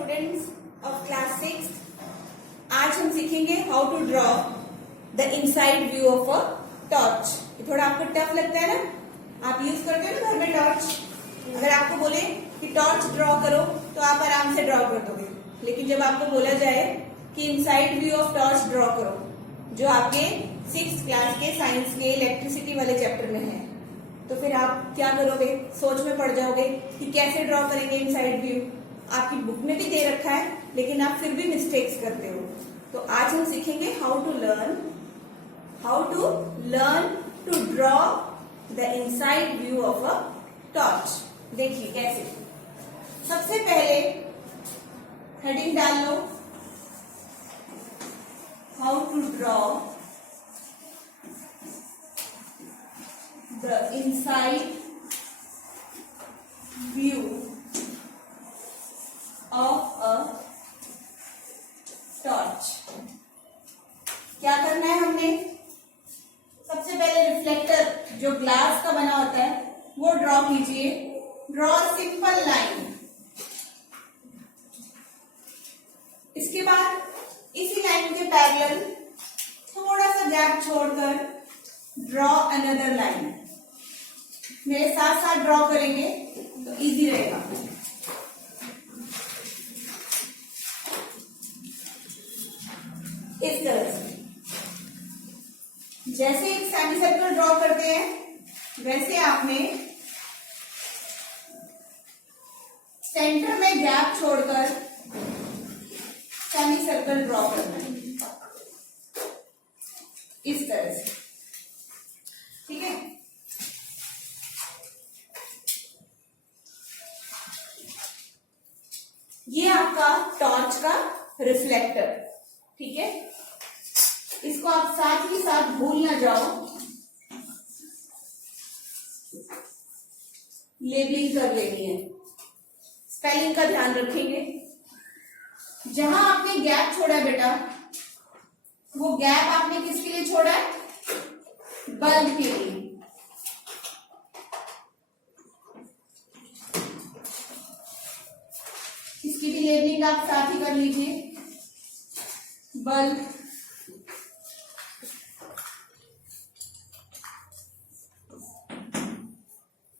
Students of class 6। आज हम सीखेंगे how to draw the inside view of a torch. ये थोड़ा आपको टफ लगता है ना, आप यूज करते हो ना घर में टॉर्च। अगर आपको बोले कि टॉर्च ड्रॉ करो तो आप आराम से ड्रॉ कर दोगे, लेकिन जब आपको बोला जाए कि inside view of torch draw करो, जो आपके 6th क्लास के साइंस के इलेक्ट्रिसिटी वाले चैप्टर में है, तो फिर आप क्या करोगे? सोच में पड़ जाओगे कि कैसे ड्रॉ करेंगे इनसाइड व्यू। आपकी बुक में भी दे रखा है, लेकिन आप फिर भी मिस्टेक्स करते हो। तो आज हम सीखेंगे how to learn to draw the inside view of a torch. देखिए कैसे। सबसे पहले हेडिंग डाल लो, how to draw the inside view of a torch। क्या करना है हमने? सबसे पहले रिफ्लेक्टर जो ग्लास का बना होता है वो ड्रॉ कीजिए। Draw simple line. इसके बाद इसी लाइन के पैरेलल थोड़ा सा गैप छोड़कर ड्रॉ अनदर लाइन। मेरे साथ साथ ड्रॉ करेंगे तो इजी रहेगा। इस तरह से जैसे एक सेमी सर्कल ड्रॉ करते हैं, वैसे आपने सेंटर में गैप छोड़कर सेमी सर्कल ड्रॉ करना है, इस तरह से। ठीक है। ये आपका टॉर्च का रिफ्लेक्टर। ठीक है। इसको आप साथ ही साथ भूल ना जाओ, लेबलिंग कर लेनी है। स्पेलिंग का ध्यान रखेंगे। जहां आपने गैप छोड़ा है बेटा, वो गैप आपने किसके लिए छोड़ा है? बल्ब के लिए। इसकी भी लेबलिंग आप साथ ही कर लीजिए। बल्ब,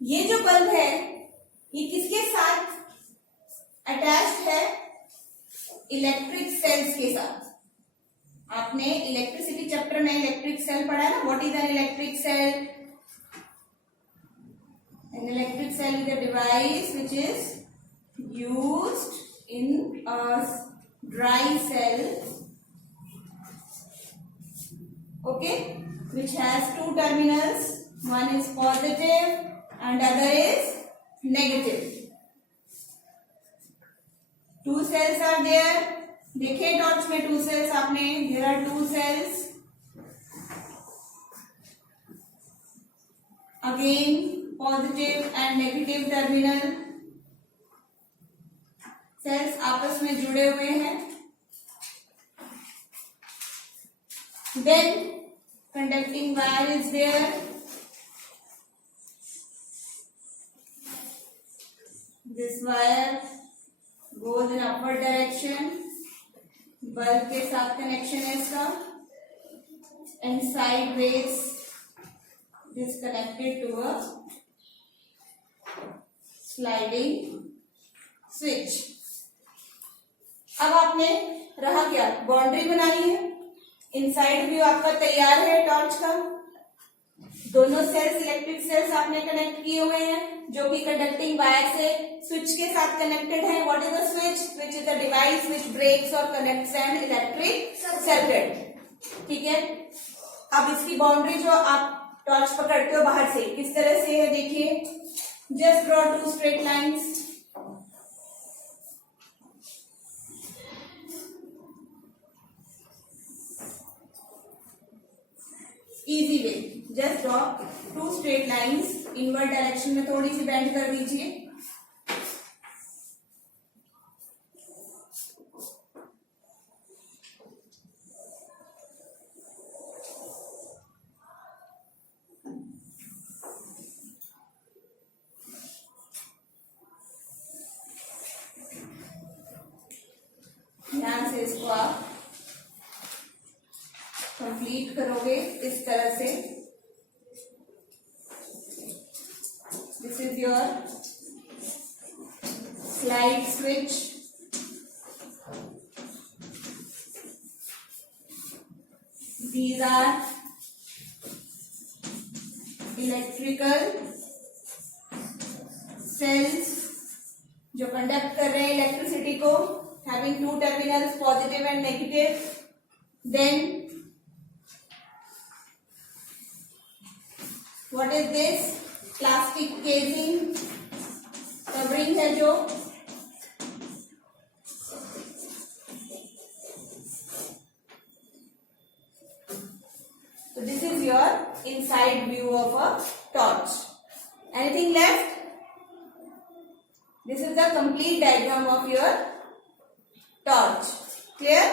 ये जो बल्ब है ये किसके साथ अटैच्ड है? इलेक्ट्रिक सेल्स के साथ। आपने इलेक्ट्रिसिटी चैप्टर में इलेक्ट्रिक सेल पढ़ा है ना। What is an electric cell? An electric cell is a device which is used in a dry cell, okay, which has two terminals, one is positive and other is negative. Two cells are there. देखे टॉर्च में 2 cells आपने, there are 2 cells. Again positive and negative terminal cells आपस में जुड़े हुए हैं। Then conducting wire is there. This wire goes in upward direction. Bulb के साथ कनेक्शन है इसका, and sideways is connected to a sliding switch. अब आपने रहा क्या? बाउंड्री बनानी है। इनसाइड व्यू आपका तैयार है टॉर्च का। दोनों सेल्स इलेक्ट्रिक सेल्स आपने कनेक्ट किए हुए हैं, जो कि कंडक्टिंग वायर से स्विच के साथ कनेक्टेड है। What is a switch? Switch is a device which breaks और कनेक्ट्स एन इलेक्ट्रिक सर्किट। ठीक है। अब इसकी बाउंड्री जो आप टॉर्च पकड़ते हो बाहर से, किस तरह से है देखिए। Just draw 2 straight lines. Easy way, just draw 2 straight lines. Invert direction में थोड़ी सी बेंड कर दीजिए। से इसको आप कंप्लीट करोगे इस तरह से। This is your slide switch. These are electrical cells जो कंडक्ट कर रहे हैं इलेक्ट्रिसिटी को, having two terminals, positive and negative. Then what is this? Plastic casing, covering है जो, so this is your inside view of a torch. Anything left? This is the complete diagram of your torch. Clear?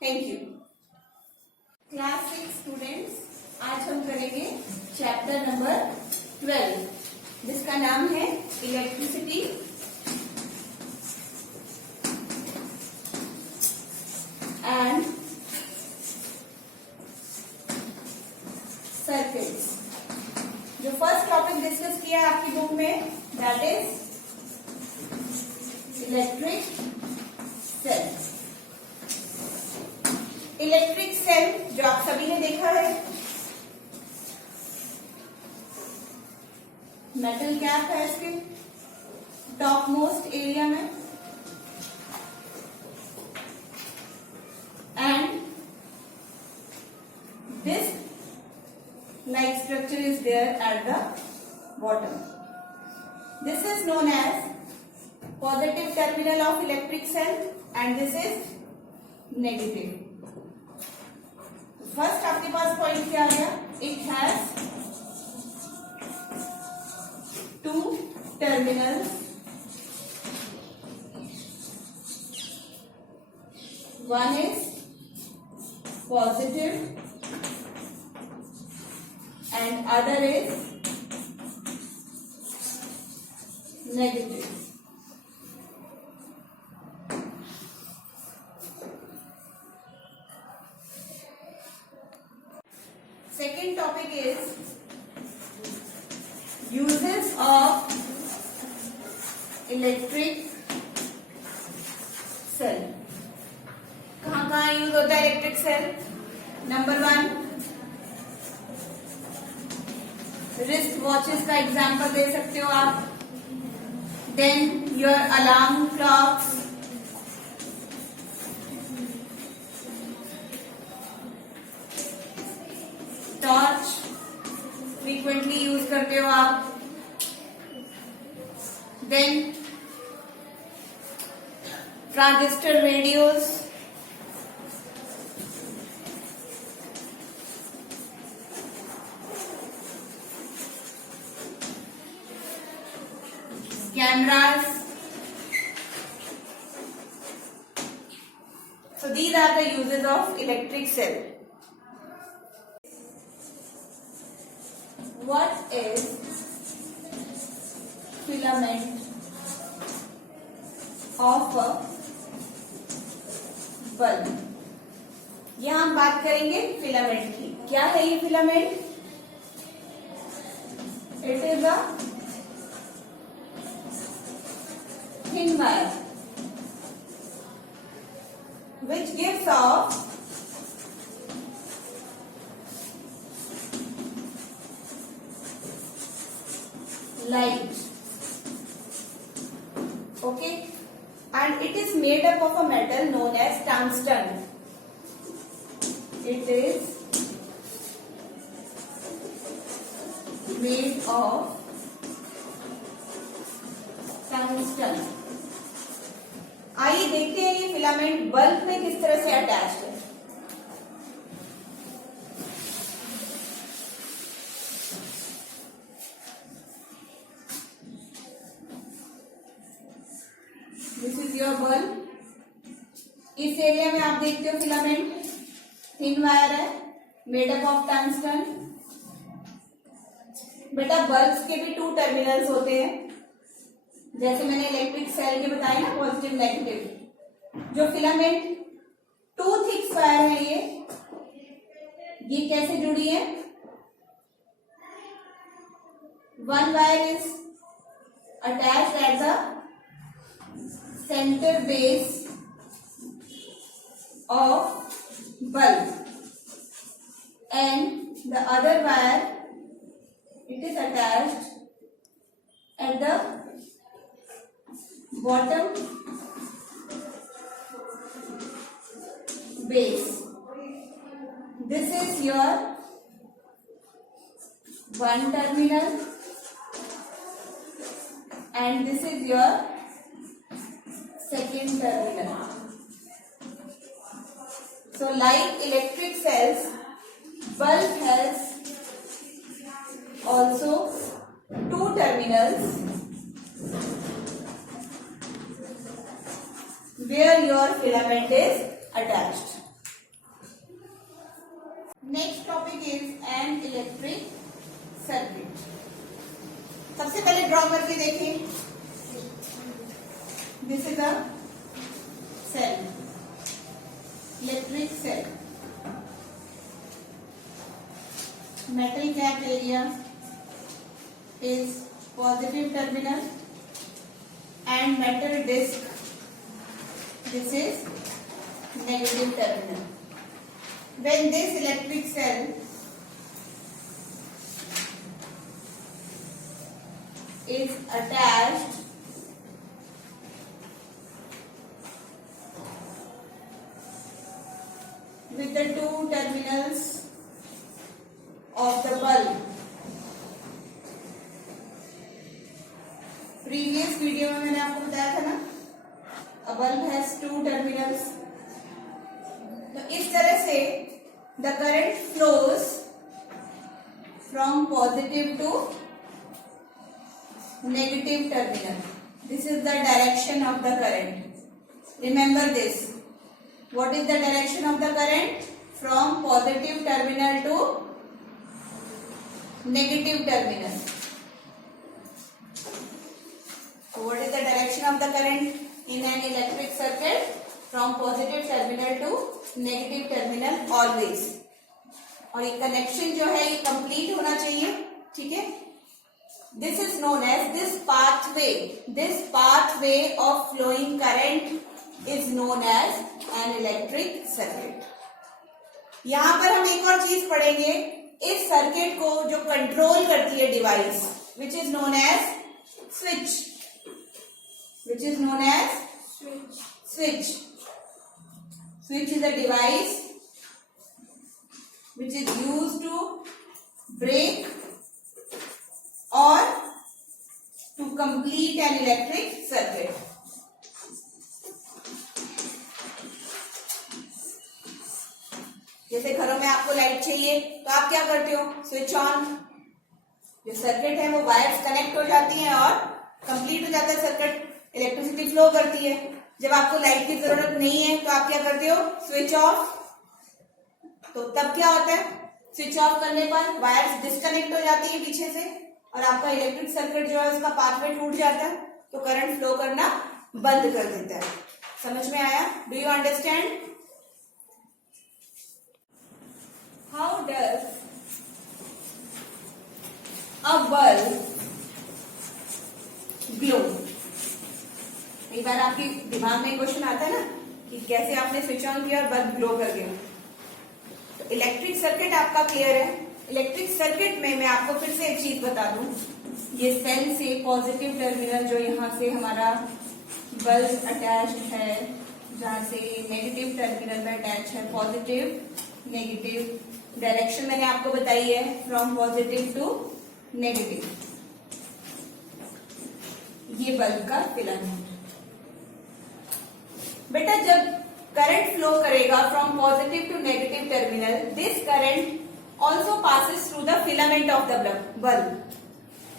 Thank you. Class 6 students, आज हम करेंगे chapter number 12 जिसका नाम है electricity and circuits. जो first topic discuss किया है आपकी बुक में, that is electric cell. Electric cell जो आप सभी ने देखा है, मेटल कैप है इसके टॉप मोस्ट एरिया में, and this like structure is there at the bottom. This is known as positive terminal of electric cell and this is negative. First आपके पास point क्या आ गया? It has two terminals. One is positive and other is negative. Second topic is uses of electric cell. कहाँ कहाँ use होता है electric cell? Number 1, wrist watches का example दे सकते हो आप। Then your alarm clocks, torch frequently use करते हो आप। Then transistor radios, cameras. So these are the uses of electric cell. What is filament of a bulb? यहां हम बात करेंगे फिलामेंट की। क्या है ये filament? It is a thin wire which gives off light. Okay, and it is made up of a metal known as tungsten. It is made of tungsten. आइए देखते हैं ये फिलामेंट बल्ब में किस तरह से अटैच्ड है। This is your bulb. इस एरिया में आप देखते हो फिलामेंट थिन वायर है, मेड अप ऑफ टंगस्टन। बेटा बल्ब्स के भी 2 टर्मिनल्स होते हैं, जैसे मैंने इलेक्ट्रिक सेल के बताया ना, पॉजिटिव नेगेटिव। जो फिलामेंट टू थिक वायर है ये कैसे जुड़ी है? One wire is attached at the centre base of bulb and the other wire it is attached at the bottom base. This is your one terminal and this is your second terminal. So like electric cells, bulb has also two terminals where your filament is attached. Next topic is an electric circuit. सबसे पहले ड्रॉ करके देखें. This is a cell. Electric cell. Metal cap area is positive terminal and metal disc, this is negative terminal. When this electric cell is attached with the two terminals of the bulb. Previous video में मैंने आपको बताया था ना, a bulb has two terminals. तो इस तरह से the current flows from positive to negative terminal. This is the direction of the current. Remember this. What is the direction of the current? From positive terminal to negative terminal. So what is the direction of the current in an electric circuit? From positive terminal to negative terminal always. और ये कनेक्शन जो है ये कंप्लीट होना चाहिए. ठीक है. This is known as this pathway. This pathway of flowing current is known as an electric circuit. यहां पर हम एक और चीज पढ़ेंगे. इस सर्किट को जो कंट्रोल करती है device, which is known as switch. Which is known as switch. Switch is a device which is used to break or to complete an electric circuit. जैसे घरों में आपको लाइट चाहिए तो आप क्या करते हो? Switch on. जो सर्किट है वो वायर्स कनेक्ट हो जाती हैं और कंप्लीट हो जाता है सर्किट. इलेक्ट्रिसिटी फ्लो करती है. जब आपको लाइट की जरूरत नहीं है तो आप क्या करते हो? Switch off. तो तब क्या होता है? स्विच ऑफ करने पर वायर्स डिस्कनेक्ट हो जाती है पीछे से और आपका इलेक्ट्रिक सर्किट जो है उसका पाथवे टूट जाता है. तो करंट फ्लो करना बंद कर देता है. समझ में आया? Do you understand? How does a bulb glow? कई बार आपके दिमाग में क्वेश्चन आता है ना कि कैसे आपने स्विच ऑन किया और बल्ब ग्लो कर गया. तो इलेक्ट्रिक सर्किट आपका क्लियर है. इलेक्ट्रिक सर्किट में मैं आपको फिर से एक चीज बता दूं. ये सेल से पॉजिटिव टर्मिनल जो यहाँ से हमारा बल्ब अटैच है, जहां से नेगेटिव टर्मिनल में अटैच है. पॉजिटिव नेगेटिव डायरेक्शन मैंने आपको बताई है, फ्रॉम पॉजिटिव टू नेगेटिव. ये बल्ब का फिलामेंट. बेटा जब करंट फ्लो करेगा from positive to negative terminal, this current also passes through the filament of the bulb.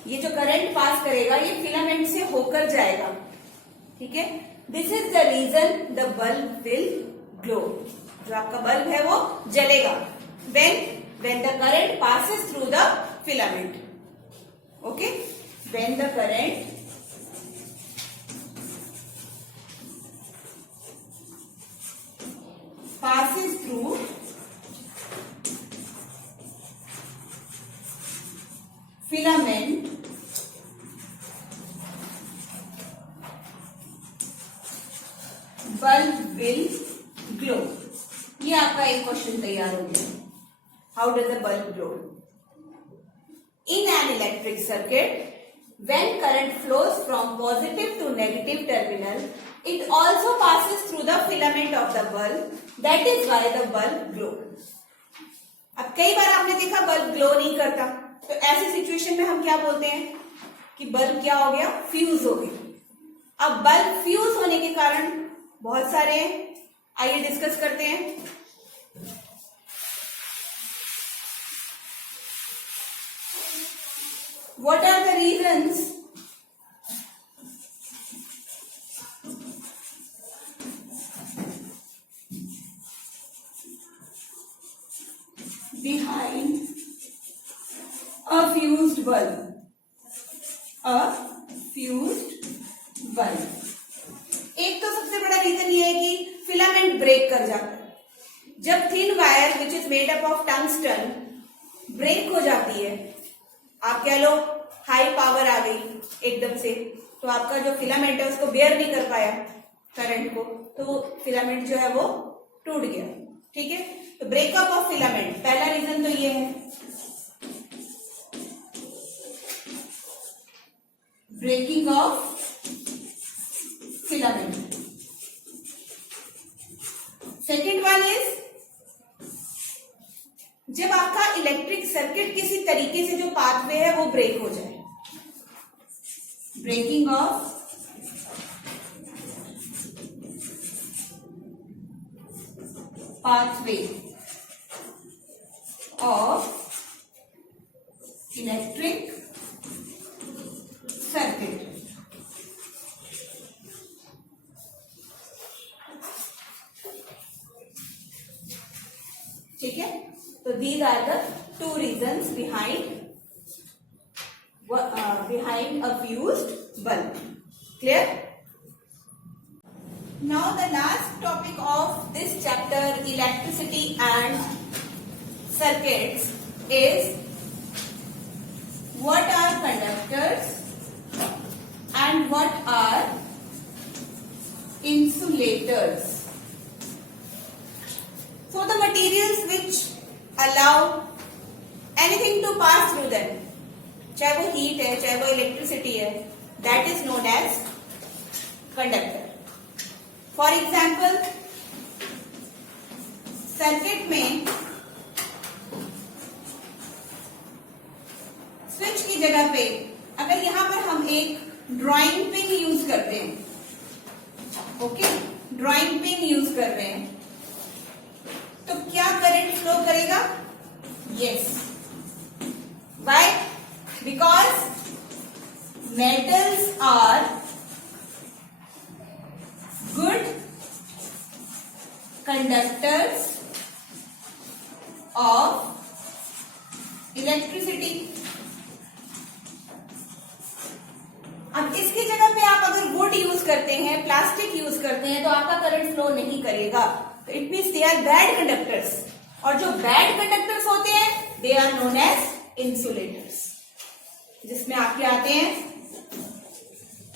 ये जो करंट पास करेगा ये फिलामेंट से होकर जाएगा. ठीक है. This is the reason the bulb will glow. जो आपका बल्ब है वो जलेगा when the current passes through the filament. Okay. When the current passes bulb will glow. ये आपका एक क्वेश्चन तैयार हो गया. How does a bulb glow? In an electric circuit, when current flows from positive to negative terminal, it also passes through the filament of the bulb. That is why the bulb glow. अब कई बार आपने देखा bulb glow नहीं करता, तो ऐसी सिचुएशन में हम क्या बोलते हैं कि बल्ब क्या हो गया, फ्यूज हो गई. अब बल्ब फ्यूज होने के कारण बहुत सारे हैं, आइए डिस्कस करते हैं. What are the reasons behind a fused bulb? A fused bulb. एक तो सबसे बड़ा रीजन ये है कि फिलामेंट ब्रेक कर जाता है. जब thin wire which is made up of tungsten break हो जाती है, आप कह लो हाई पावर आ गई एकदम से, तो आपका जो फिलामेंट है उसको बेयर नहीं कर पाया करंट को, तो फिलामेंट जो है वो टूट गया. ठीक है, तो ब्रेकअप ऑफ फिलामेंट पहला रीजन तो ये है, breaking of filament. Second one is जब आपका इलेक्ट्रिक सर्किट किसी तरीके से जो पाथवे है वो ब्रेक हो जाए, breaking of pathway of electric circuit. ठीक है, so these are the two reasons behind a fused bulb. Clear? Now the last topic of this chapter, electricity and circuits, is what are conductors and what are insulators. So the materials which allow anything to pass through them, चाहे वो हीट है चाहे वो इलेक्ट्रिसिटी है, that is known as conductor. For example, circuit में स्विच की जगह पे अगर यहां पर हम एक ड्राइंग पिन यूज करते हैं, ओके, ड्राइंग पिन यूज कर रहे हैं, तो क्या करंट फ्लो करेगा? Yes. Why? Because metals are good conductors of electricity. अब इसकी जगह पे आप अगर वुड यूज करते हैं, प्लास्टिक यूज करते हैं, तो आपका करंट फ्लो नहीं करेगा. It means they are bad conductors, और जो बैड कंडक्टर्स होते हैं they are known as insulators, जिसमें आपके आते हैं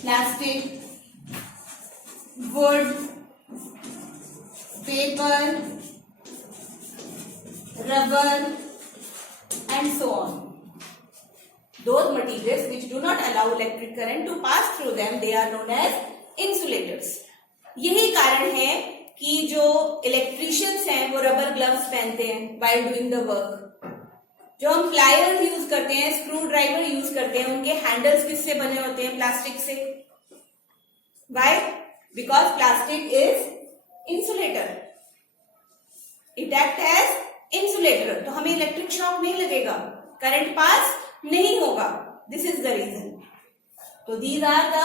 plastic, wood, paper, rubber and so on. Those materials which do not allow electric current to pass through them, they are known as insulators. यही कारण है कि जो इलेक्ट्रिशियंस हैं वो रबर ग्लव्स पहनते हैं while doing the work. जो हम प्लायर्स यूज करते हैं, स्क्रू ड्राइवर यूज करते हैं, उनके हैंडल्स किससे बने होते हैं? प्लास्टिक से. Why? Because plastic is insulator. It acts as insulator. तो हमें इलेक्ट्रिक शॉक नहीं लगेगा, करंट पास नहीं होगा. This is the reason. तो these are the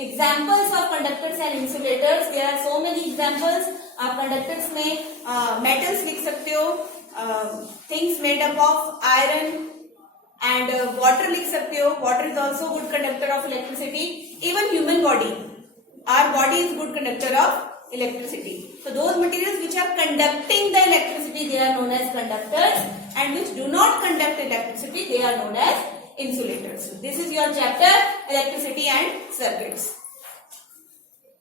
examples of conductors and insulators. There are so many examples. आप कंडक्टर्स में metals लिख सकते हो, things made up of iron and water लिख सकते हो. Water is also good conductor of electricity. Even human body, our body is good conductor of electricity. So those materials which are conducting the electricity, they are known as conductors, and which do not conduct electricity, they are known as insulators. So this is your chapter, electricity and circuits.